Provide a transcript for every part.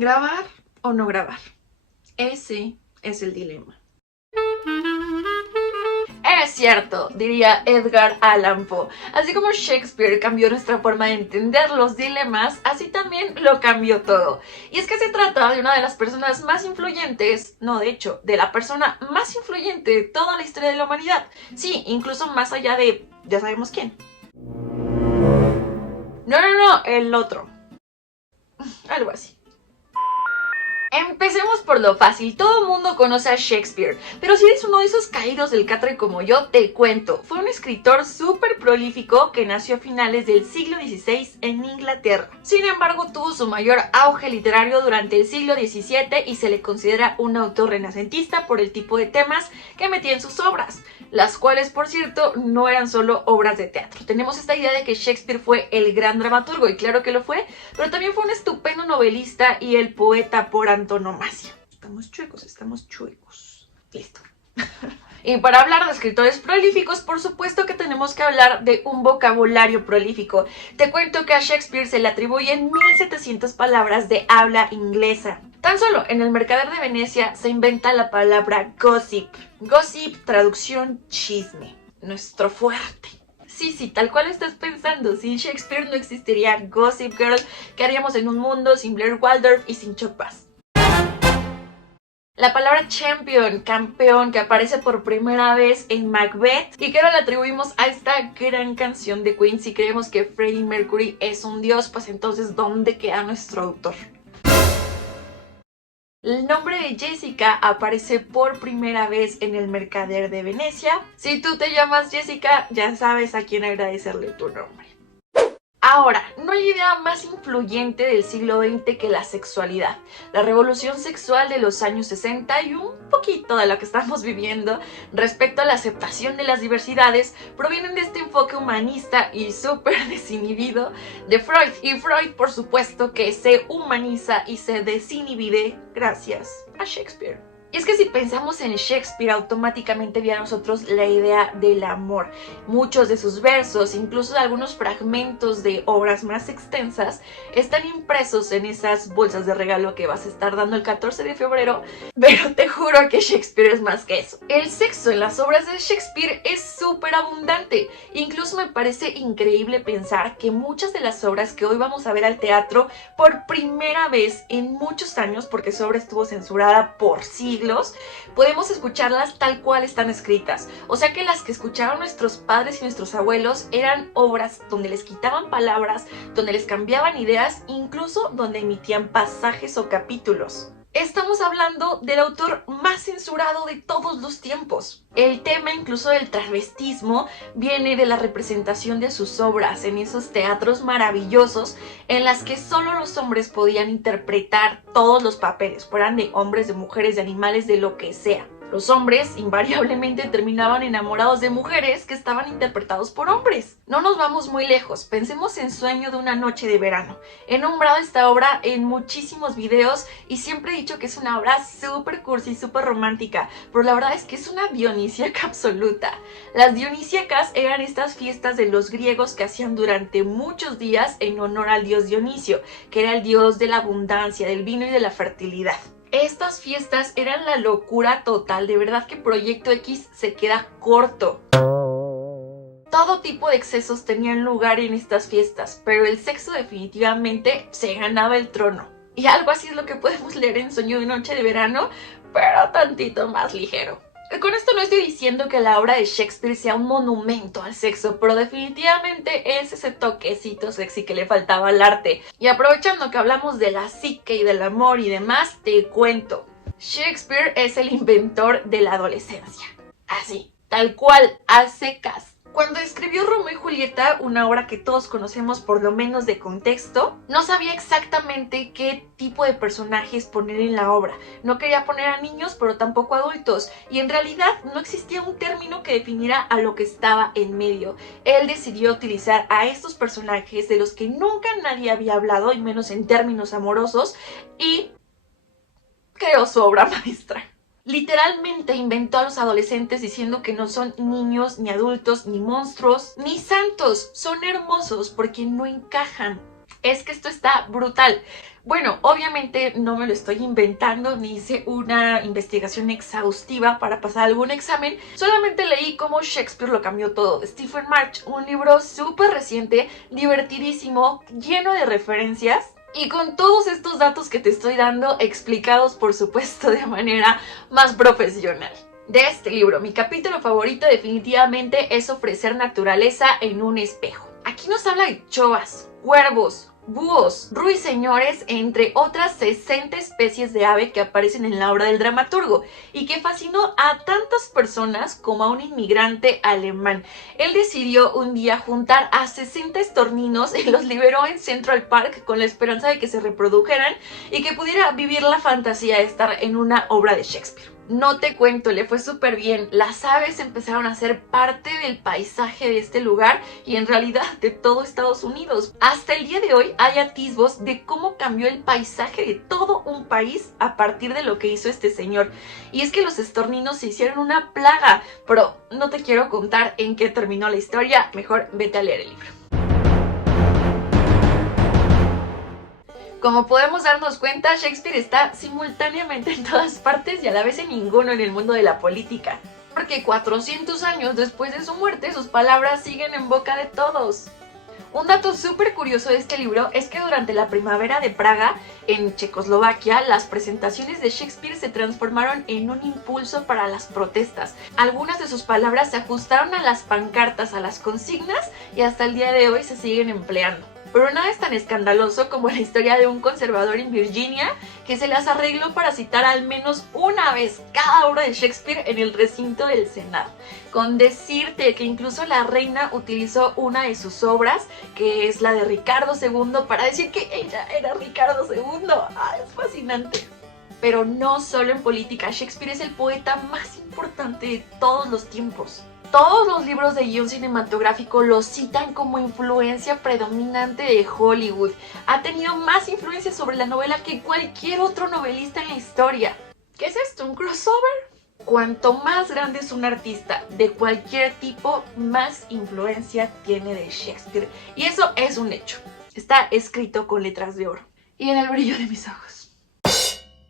¿Grabar o no grabar? Ese es el dilema. Es cierto, diría Edgar Allan Poe. Así como Shakespeare cambió nuestra forma de entender los dilemas, así también lo cambió todo. Y es que se trata de una de las personas más influyentes, no, de hecho, de la persona más influyente de toda la historia de la humanidad. Sí, incluso más allá de, ya sabemos quién. No, el otro. Algo así. Empecemos por lo fácil, todo el mundo conoce a Shakespeare, pero si eres uno de esos caídos del catre como yo, te cuento. Fue un escritor súper prolífico que nació a finales del siglo XVI en Inglaterra. Sin embargo, tuvo su mayor auge literario durante el siglo XVII y se le considera un autor renacentista por el tipo de temas que metía en sus obras, las cuales, por cierto, no eran solo obras de teatro. Tenemos esta idea de que Shakespeare fue el gran dramaturgo, y claro que lo fue, pero también fue un estupendo novelista y el poeta por antonomasia. Estamos chuecos. Listo. Y para hablar de escritores prolíficos, por supuesto que tenemos que hablar de un vocabulario prolífico. Te cuento que a Shakespeare se le atribuyen 1700 palabras de habla inglesa. Tan solo en El Mercader de Venecia se inventa la palabra gossip. Gossip, traducción, chisme. Nuestro fuerte. Sí, tal cual estás pensando. Sin Shakespeare no existiría Gossip Girl. ¿Qué haríamos en un mundo sin Blair Waldorf y sin Chuck Bass? La palabra champion, campeón, que aparece por primera vez en Macbeth y que ahora le atribuimos a esta gran canción de Queen. Si creemos que Freddie Mercury es un dios, pues entonces ¿dónde queda nuestro autor? El nombre de Jessica aparece por primera vez en El Mercader de Venecia. Si tú te llamas Jessica, ya sabes a quién agradecerle tu nombre. Ahora, no hay idea más influyente del siglo XX que la sexualidad. La revolución sexual de los años 60 y un poquito de lo que estamos viviendo respecto a la aceptación de las diversidades provienen de este enfoque humanista y súper desinhibido de Freud. Y Freud, por supuesto, que se humaniza y se desinhibide gracias a Shakespeare. Y es que si pensamos en Shakespeare, automáticamente viene a nosotros la idea del amor. Muchos de sus versos, incluso algunos fragmentos de obras más extensas, están impresos en esas bolsas de regalo que vas a estar dando el 14 de febrero, pero te juro que Shakespeare es más que eso. El sexo en las obras de Shakespeare es súper abundante. Incluso me parece increíble pensar que muchas de las obras que hoy vamos a ver al teatro por primera vez en muchos años, porque su obra estuvo censurada por siglos, podemos escucharlas tal cual están escritas. O sea que las que escucharon nuestros padres y nuestros abuelos eran obras donde les quitaban palabras, donde les cambiaban ideas, incluso donde emitían pasajes o capítulos. Estamos hablando del autor más censurado de todos los tiempos. El tema incluso del travestismo viene de la representación de sus obras en esos teatros maravillosos en las que solo los hombres podían interpretar todos los papeles, fueran de hombres, de mujeres, de animales, de lo que sea. Los hombres invariablemente terminaban enamorados de mujeres que estaban interpretados por hombres. No nos vamos muy lejos, pensemos en Sueño de una noche de verano. He nombrado esta obra en muchísimos videos y siempre he dicho que es una obra súper cursi, súper romántica, pero la verdad es que es una dionisíaca absoluta. Las dionisíacas eran estas fiestas de los griegos que hacían durante muchos días en honor al dios Dionisio, que era el dios de la abundancia, del vino y de la fertilidad. Estas fiestas eran la locura total, de verdad que Proyecto X se queda corto. Todo tipo de excesos tenían lugar en estas fiestas, pero el sexo definitivamente se ganaba el trono. Y algo así es lo que podemos leer en Sueño de Noche de Verano, pero tantito más ligero. Con esto no estoy diciendo que la obra de Shakespeare sea un monumento al sexo, pero definitivamente es ese toquecito sexy que le faltaba al arte. Y aprovechando que hablamos de la psique y del amor y demás, te cuento. Shakespeare es el inventor de la adolescencia. Así, tal cual, a secas. Cuando escribió Romeo y Julieta, una obra que todos conocemos por lo menos de contexto, no sabía exactamente qué tipo de personajes poner en la obra. No quería poner a niños, pero tampoco a adultos. Y en realidad no existía un término que definiera a lo que estaba en medio. Él decidió utilizar a estos personajes de los que nunca nadie había hablado, y menos en términos amorosos, y creó su obra maestra. Literalmente inventó a los adolescentes diciendo que no son niños, ni adultos, ni monstruos, ni santos. Son hermosos porque no encajan. Es que esto está brutal. Bueno, obviamente no me lo estoy inventando ni hice una investigación exhaustiva para pasar algún examen, solamente leí cómo Shakespeare lo cambió todo de Stephen March, un libro súper reciente, divertidísimo, lleno de referencias y con todos estos datos que te estoy dando explicados por supuesto de manera más profesional. De este libro, mi capítulo favorito definitivamente es ofrecer naturaleza en un espejo. Aquí nos habla de chovas, cuervos, búhos, ruiseñores, entre otras 60 especies de ave que aparecen en la obra del dramaturgo y que fascinó a tantas personas como a un inmigrante alemán. Él decidió un día juntar a 60 estorninos y los liberó en Central Park con la esperanza de que se reprodujeran y que pudiera vivir la fantasía de estar en una obra de Shakespeare. No te cuento, le fue súper bien. Las aves empezaron a ser parte del paisaje de este lugar y en realidad de todo Estados Unidos. Hasta el día de hoy hay atisbos de cómo cambió el paisaje de todo un país a partir de lo que hizo este señor. Y es que los estorninos se hicieron una plaga, pero no te quiero contar en qué terminó la historia, mejor vete a leer el libro. Como podemos darnos cuenta, Shakespeare está simultáneamente en todas partes y a la vez en ninguno en el mundo de la política. Porque 400 años después de su muerte, sus palabras siguen en boca de todos. Un dato súper curioso de este libro es que durante la primavera de Praga, en Checoslovaquia, las presentaciones de Shakespeare se transformaron en un impulso para las protestas. Algunas de sus palabras se ajustaron a las pancartas, a las consignas y hasta el día de hoy se siguen empleando. Pero nada es tan escandaloso como la historia de un conservador en Virginia que se las arregló para citar al menos una vez cada obra de Shakespeare en el recinto del Senado. Con decirte que incluso la reina utilizó una de sus obras, que es la de Ricardo II, para decir que ella era Ricardo II. Es fascinante. Pero no solo en política, Shakespeare es el poeta más importante de todos los tiempos. Todos los libros de guión cinematográfico lo citan como influencia predominante de Hollywood. Ha tenido más influencia sobre la novela que cualquier otro novelista en la historia. ¿Qué es esto? ¿Un crossover? Cuanto más grande es un artista de cualquier tipo, más influencia tiene de Shakespeare. Y eso es un hecho. Está escrito con letras de oro. Y en el brillo de mis ojos.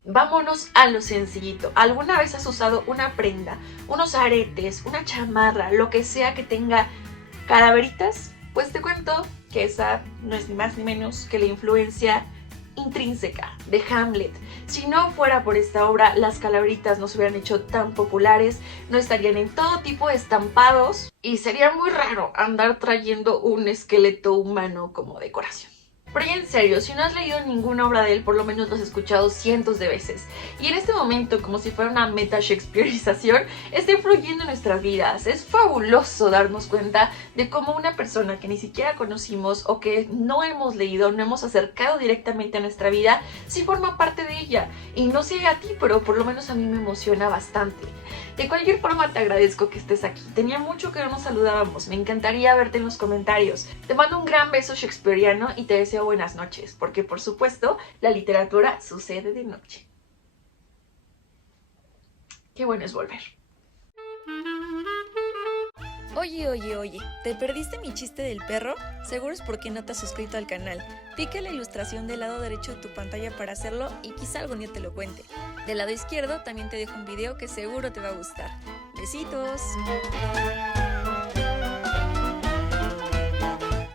Vámonos a lo sencillito. ¿Alguna vez has usado una prenda, unos aretes, una chamarra, lo que sea que tenga calaveritas? Pues te cuento que esa no es ni más ni menos que la influencia intrínseca de Hamlet. Si no fuera por esta obra, las calaveritas no se hubieran hecho tan populares, no estarían en todo tipo de estampados y sería muy raro andar trayendo un esqueleto humano como decoración. Pero ya en serio, si no has leído ninguna obra de él, por lo menos lo has escuchado cientos de veces. Y en este momento, como si fuera una meta-shakespearización, está influyendo en nuestras vidas. Es fabuloso darnos cuenta de cómo una persona que ni siquiera conocimos o que no hemos leído, no hemos acercado directamente a nuestra vida, sí forma parte de ella. Y no sé a ti, pero por lo menos a mí me emociona bastante. De cualquier forma te agradezco que estés aquí. Tenía mucho que no nos saludábamos. Me encantaría verte en los comentarios. Te mando un gran beso shakespeariano y te deseo buenas noches, porque por supuesto la literatura sucede de noche. Qué bueno es volver. Oye, ¿te perdiste mi chiste del perro? Seguro es porque no te has suscrito al canal. Pica la ilustración del lado derecho de tu pantalla para hacerlo y quizá algún día te lo cuente. Del lado izquierdo también te dejo un video que seguro te va a gustar. ¡Besitos!